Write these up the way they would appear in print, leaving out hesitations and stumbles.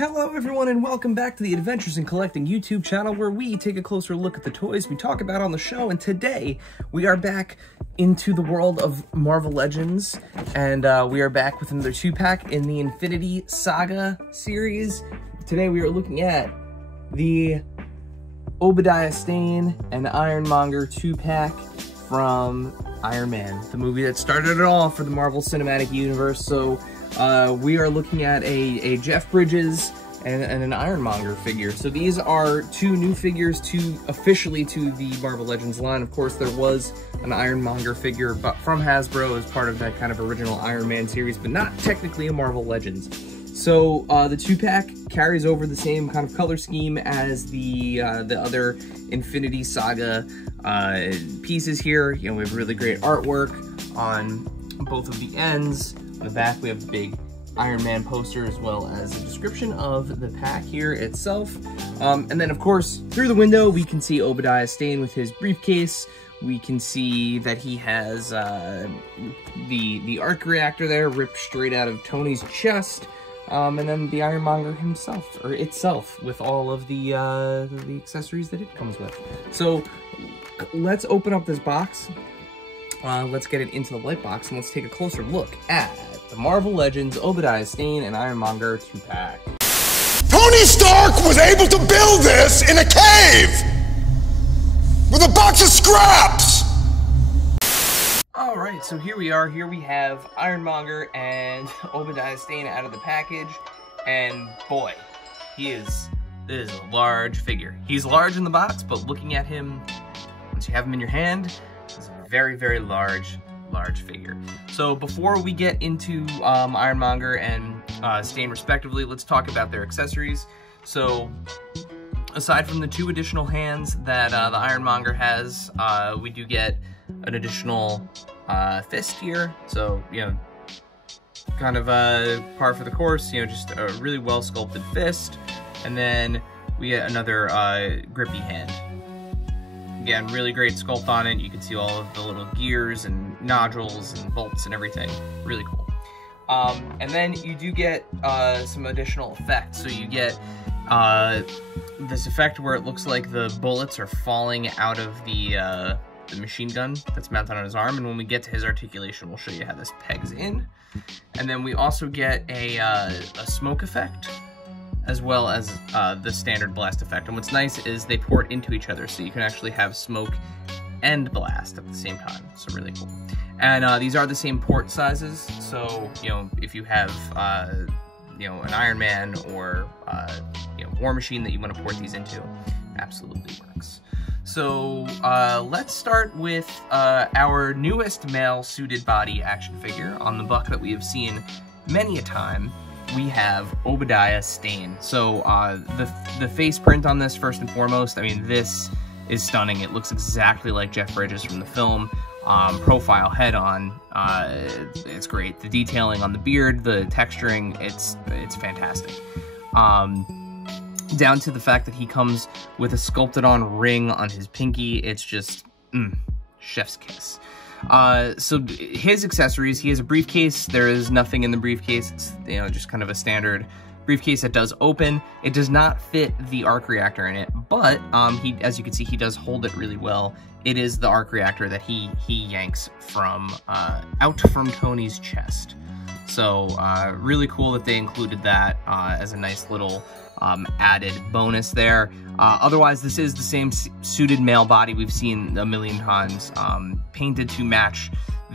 Hello everyone and welcome back to the Adventures in Collecting YouTube channel, where we take a closer look at the toys we talk about on the show. And today we are back into the world of Marvel Legends, and we are back with another 2-pack in the Infinity Saga series. Today we are looking at the Obidiah Stane and Ironmonger 2-pack from Iron Man, the movie that started it all for the Marvel Cinematic Universe. So we are looking at a Jeff Bridges and an Ironmonger figure. So these are two new figures officially to the Marvel Legends line. Of course, there was an Ironmonger figure from Hasbro as part of that kind of original Iron Man series, but not technically a Marvel Legends. So the 2-pack carries over the same kind of color scheme as the other Infinity Saga pieces here. You know, we have really great artwork on both of the ends. On the back, we have a big Iron Man poster, as well as a description of the pack here itself. And then, of course, through the window, we can see Obidiah Stane with his briefcase. We can see that he has the arc reactor there, ripped straight out of Tony's chest. And then the Ironmonger himself, or itself, with all of the accessories that it comes with. So let's open up this box. Let's get it into the light box, and let's take a closer look at the Marvel Legends Obidiah Stane and Ironmonger 2-pack. Tony Stark was able to build this in a cave with a box of scraps! Alright, so here we are. Here we have Ironmonger and Obidiah Stane out of the package, and boy, this is a large figure. He's large in the box, but looking at him, once you have him in your hand, it's a very, very large figure. So before we get into Ironmonger and Stane respectively, let's talk about their accessories. So aside from the 2 additional hands that the Ironmonger has, we do get an additional fist here. So, you know, kind of par for the course, you know, just a really well sculpted fist. And then we get another grippy hand. Again, really great sculpt on it. You can see all of the little gears and nodules and bolts and everything. Really cool. And then you do get some additional effects. So you get this effect where it looks like the bullets are falling out of the machine gun that's mounted on his arm. And when we get to his articulation, we'll show you how this pegs in. And then we also get a smoke effect, as well as the standard blast effect. And what's nice is they port into each other, so you can actually have smoke and blast at the same time. So really cool. And these are the same port sizes, so, you know, if you have, you know, an Iron Man or, you know, War Machine that you want to port these into, absolutely works. So let's start with our newest male suited body action figure. On the buck that we have seen many a time, we have Obidiah Stane. So the face print on this, first and foremost, I mean, this is stunning. It looks exactly like Jeff Bridges from the film. Profile head on, it's great. The detailing on the beard, the texturing, it's fantastic. Down to the fact that he comes with a sculpted on ring on his pinky, it's just, chef's kiss. So his accessories, he has a briefcase. There is nothing in the briefcase. It's, you know, just kind of a standard briefcase that does open. It does not fit the arc reactor in it, but he, as you can see, he does hold it really well. It is the arc reactor that he yanks from out from Tony's chest. So really cool that they included that as a nice little added bonus there. Otherwise, this is the same suited male body we've seen a million times, painted to match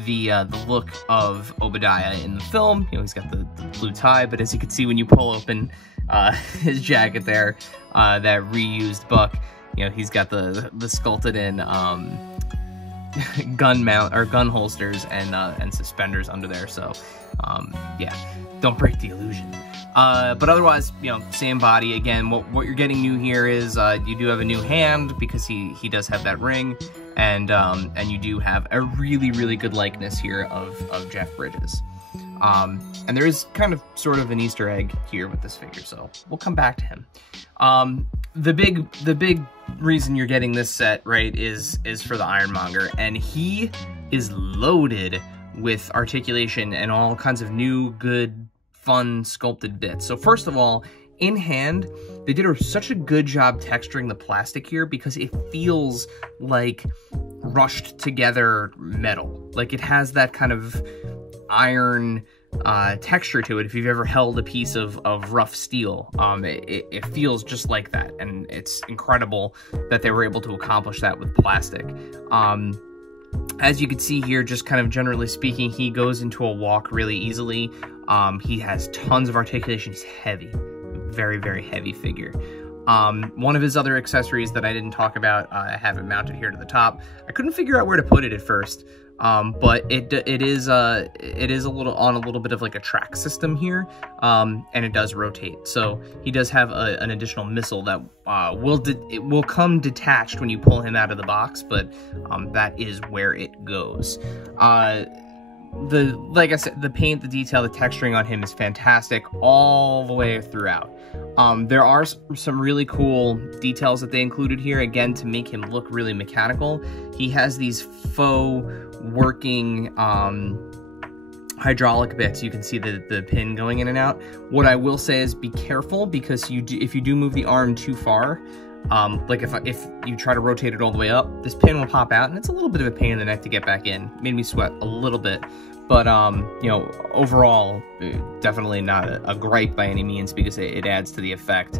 the look of Obidiah in the film. You know, he's got the blue tie, but as you can see when you pull open his jacket there, that reused buck, you know, he's got the sculpted in gun mount or gun holsters and suspenders under there. So yeah, don't break the illusion. But otherwise, you know, same body. Again, what you're getting new here is you do have a new hand because he does have that ring, and you do have a really good likeness here of Jeff Bridges. And there is kind of sort of an Easter egg here with this figure, so we'll come back to him. The big reason you're getting this set, right, is for the Ironmonger, and he is loaded with articulation and all kinds of new, good, fun, sculpted bits. So first of all, in hand, they did such a good job texturing the plastic here because it feels like rushed together metal. Like it has that kind of iron texture to it. If you've ever held a piece of rough steel, it feels just like that, and it's incredible that they were able to accomplish that with plastic. As you can see here, just kind of generally speaking, he goes into a walk really easily. He has tons of articulation. He's heavy, very, very heavy figure. One of his other accessories that I didn't talk about, I have it mounted here to the top. I couldn't figure out where to put it at first, but it is a little bit of like a track system here, and it does rotate. So he does have an additional missile that will come detached when you pull him out of the box, but that is where it goes. Like I said, the paint, the detail, the texturing on him is fantastic all the way throughout. There are some really cool details that they included here, again, to make him look really mechanical. He has these faux working hydraulic bits. You can see the pin going in and out. What I will say is be careful, because if you do move the arm too far, like if you try to rotate it all the way up, this pin will pop out, and it's a little bit of a pain in the neck to get back in. Made me sweat a little bit, but you know, overall, definitely not a gripe by any means, because it adds to the effect.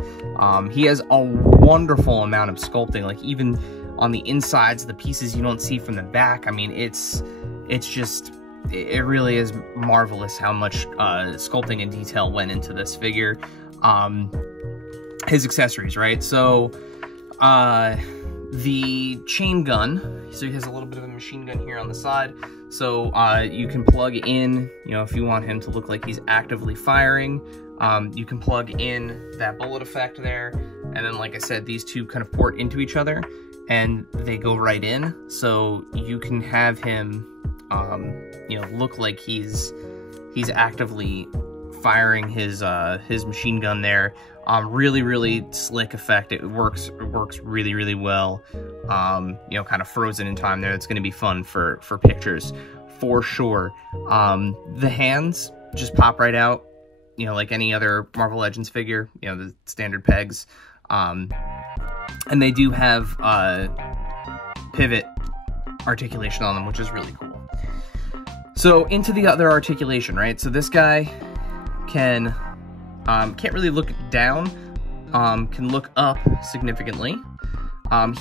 He has a wonderful amount of sculpting, like even on the insides, the pieces you don't see from the back. I mean, it's just, it really is marvelous how much sculpting and detail went into this figure. His accessories, right? So the chain gun, so he has a little bit of a machine gun here on the side, so you can plug in, you know, if you want him to look like he's actively firing, you can plug in that bullet effect there, and then, like I said, these two kind of port into each other and they go right in, so you can have him you know, look like he's actively firing his machine gun there. Really, really slick effect. It works really, really well. You know, kind of frozen in time there. It's going to be fun for pictures, for sure. The hands just pop right out, you know, like any other Marvel Legends figure, you know, the standard pegs. And they do have pivot articulation on them, which is really cool. So into the other articulation, right? So this guy can't really look down, can look up significantly.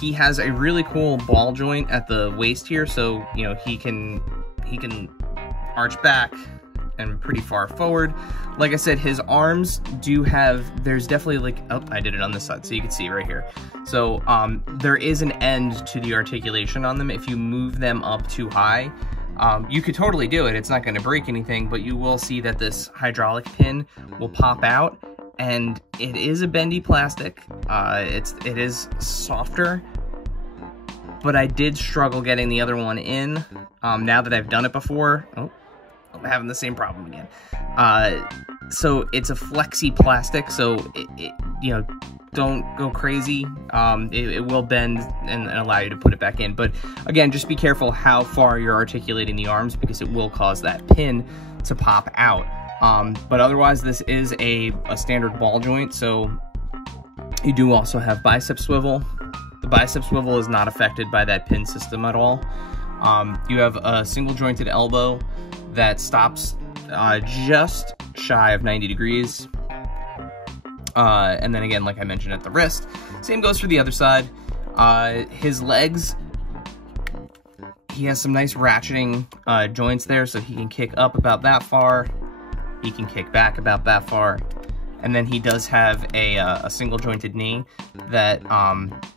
He has a really cool ball joint at the waist here, so you know he can arch back and pretty far forward. Like I said, his arms do have, there's definitely like, oh, I did it on this side, so you can see right here. So there is an end to the articulation on them. If you move them up too high, you could totally do it. It's not going to break anything, but you will see that this hydraulic pin will pop out, and it is a bendy plastic. It is softer, but I did struggle getting the other one in. Now that I've done it before, oh, I'm having the same problem again. So it's a flexy plastic, so it you know, don't go crazy. It will bend and allow you to put it back in. But again, just be careful how far you're articulating the arms, because it will cause that pin to pop out. But otherwise, this is a standard ball joint. So you do also have bicep swivel. The bicep swivel is not affected by that pin system at all. You have a single jointed elbow that stops just shy of 90 degrees. And then again, like I mentioned, at the wrist. Same goes for the other side. His legs, he has some nice ratcheting joints there, so he can kick up about that far. He can kick back about that far. And then he does have a single jointed knee that,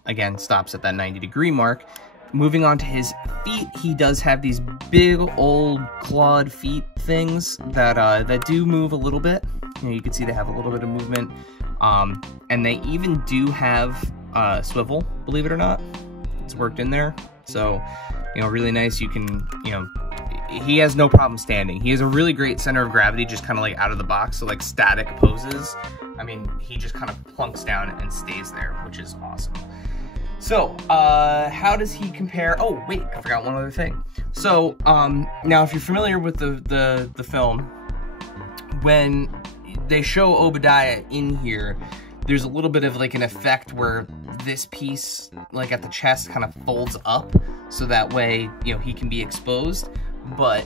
again, stops at that 90-degree mark. Moving on to his feet, he does have these big old clawed feet things that do move a little bit. You know, you can see they have a little bit of movement. And they even do have swivel, believe it or not. It's worked in there. So, you know, really nice. You can, you know, he has no problem standing. He has a really great center of gravity, just kind of like out of the box. So like static poses, I mean, he just kind of plunks down and stays there, which is awesome. So, how does he compare? Oh, wait, I forgot one other thing. So, now if you're familiar with the film, when they show Obidiah in here. There's a little bit of like an effect where this piece, like at the chest, kind of folds up, so that way, you know, he can be exposed. But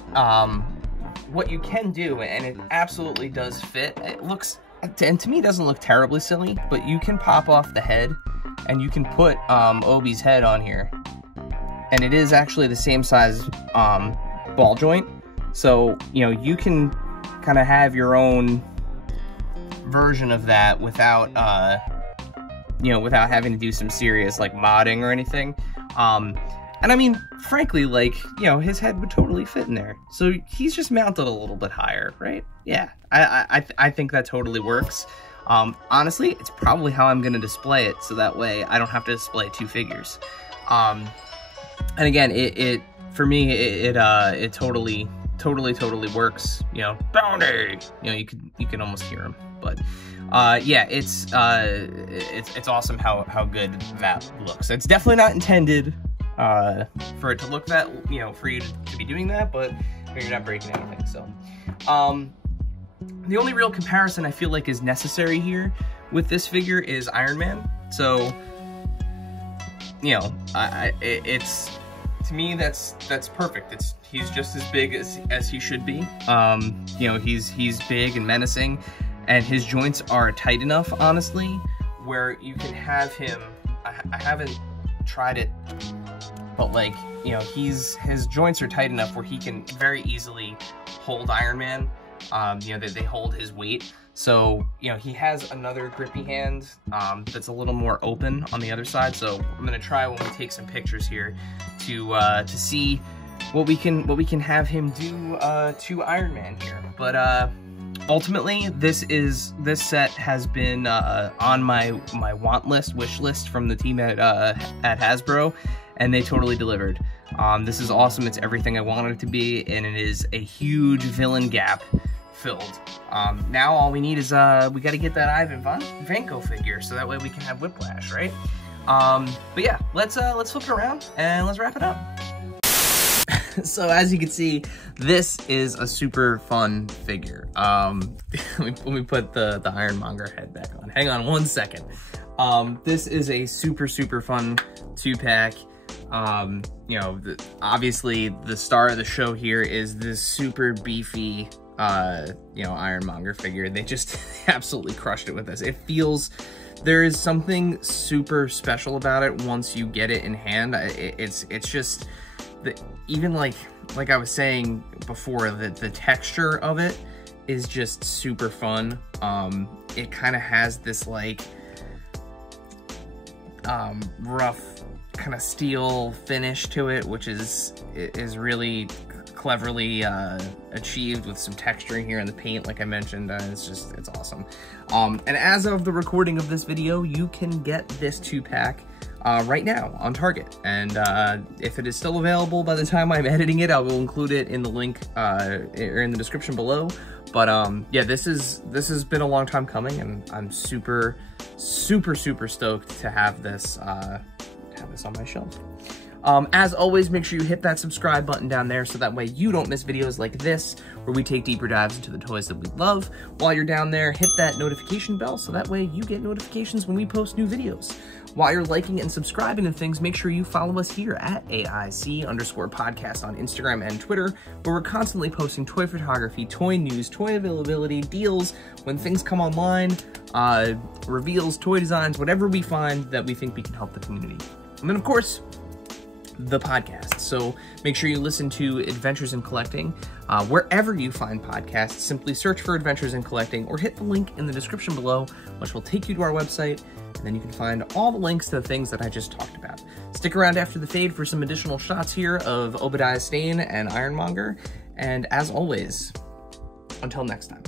what you can do, and it absolutely does fit, it looks, and to me it doesn't look terribly silly, but you can pop off the head, and you can put Obi's head on here. And it is actually the same size ball joint. So, you know, you can kind of have your own version of that without, you know, without having to do some serious, like, modding or anything. And I mean, frankly, like, you know, his head would totally fit in there. So he's just mounted a little bit higher, right? Yeah, I think that totally works. Honestly, it's probably how I'm going to display it, so that way I don't have to display two figures. And again, it for me, it totally works. You know, Bounty. You know, you can almost hear him. But yeah, it's awesome how good that looks. It's definitely not intended for it to look that, you know, for you to be doing that, but you're not breaking anything. So the only real comparison I feel like is necessary here with this figure is Iron Man. So, you know, it's, to me, that's perfect. He's just as big as he should be. You know, he's big and menacing, and his joints are tight enough, honestly, where you can have him. I haven't tried it, but, like, you know, his joints are tight enough where he can very easily hold Iron Man. You know, they hold his weight. So, you know, he has another grippy hand that's a little more open on the other side. So I'm gonna try when we take some pictures here to see what we can have him do to Iron Man here. But ultimately, this set has been on my want list, wish list from the team at Hasbro, and they totally delivered. This is awesome. It's everything I wanted it to be, and it is a huge villain gap filled. Now all we need is we got to get that Ivan Vanko figure, so that way we can have Whiplash, right? But yeah, let's flip it around and let's wrap it up. So as you can see, this is a super fun figure. Let me put the Ironmonger head back on. Hang on one second. This is a super fun 2-pack. You know, obviously the star of the show here is this super beefy, you know, Ironmonger figure. They just absolutely crushed it with this. It feels, there is something super special about it once you get it in hand. It's just, even like I was saying before, the texture of it is just super fun. It kind of has this like rough kind of steel finish to it, which is really cleverly achieved with some texturing here in the paint, like I mentioned. It's awesome. And as of the recording of this video, you can get this 2-pack right now on Target, and if it is still available by the time I'm editing it, I will include it in the link or in the description below. But yeah, this has been a long time coming, and I'm super stoked to have this on my shelf. As always, make sure you hit that subscribe button down there so that way you don't miss videos like this, where we take deeper dives into the toys that we love. While you're down there, hit that notification bell so that way you get notifications when we post new videos. While you're liking and subscribing to things, make sure you follow us here at AIC_podcast on Instagram and Twitter, where we're constantly posting toy photography, toy news, toy availability, deals, when things come online, reveals, toy designs, whatever we find that we think we can help the community. And then, of course, the podcast. So make sure you listen to Adventures in Collecting wherever you find podcasts. Simply search for Adventures in Collecting or hit the link in the description below, which will take you to our website, and then you can find all the links to the things that I just talked about. Stick around after the fade for some additional shots here of Obidiah Stane and Ironmonger, and as always, until next time.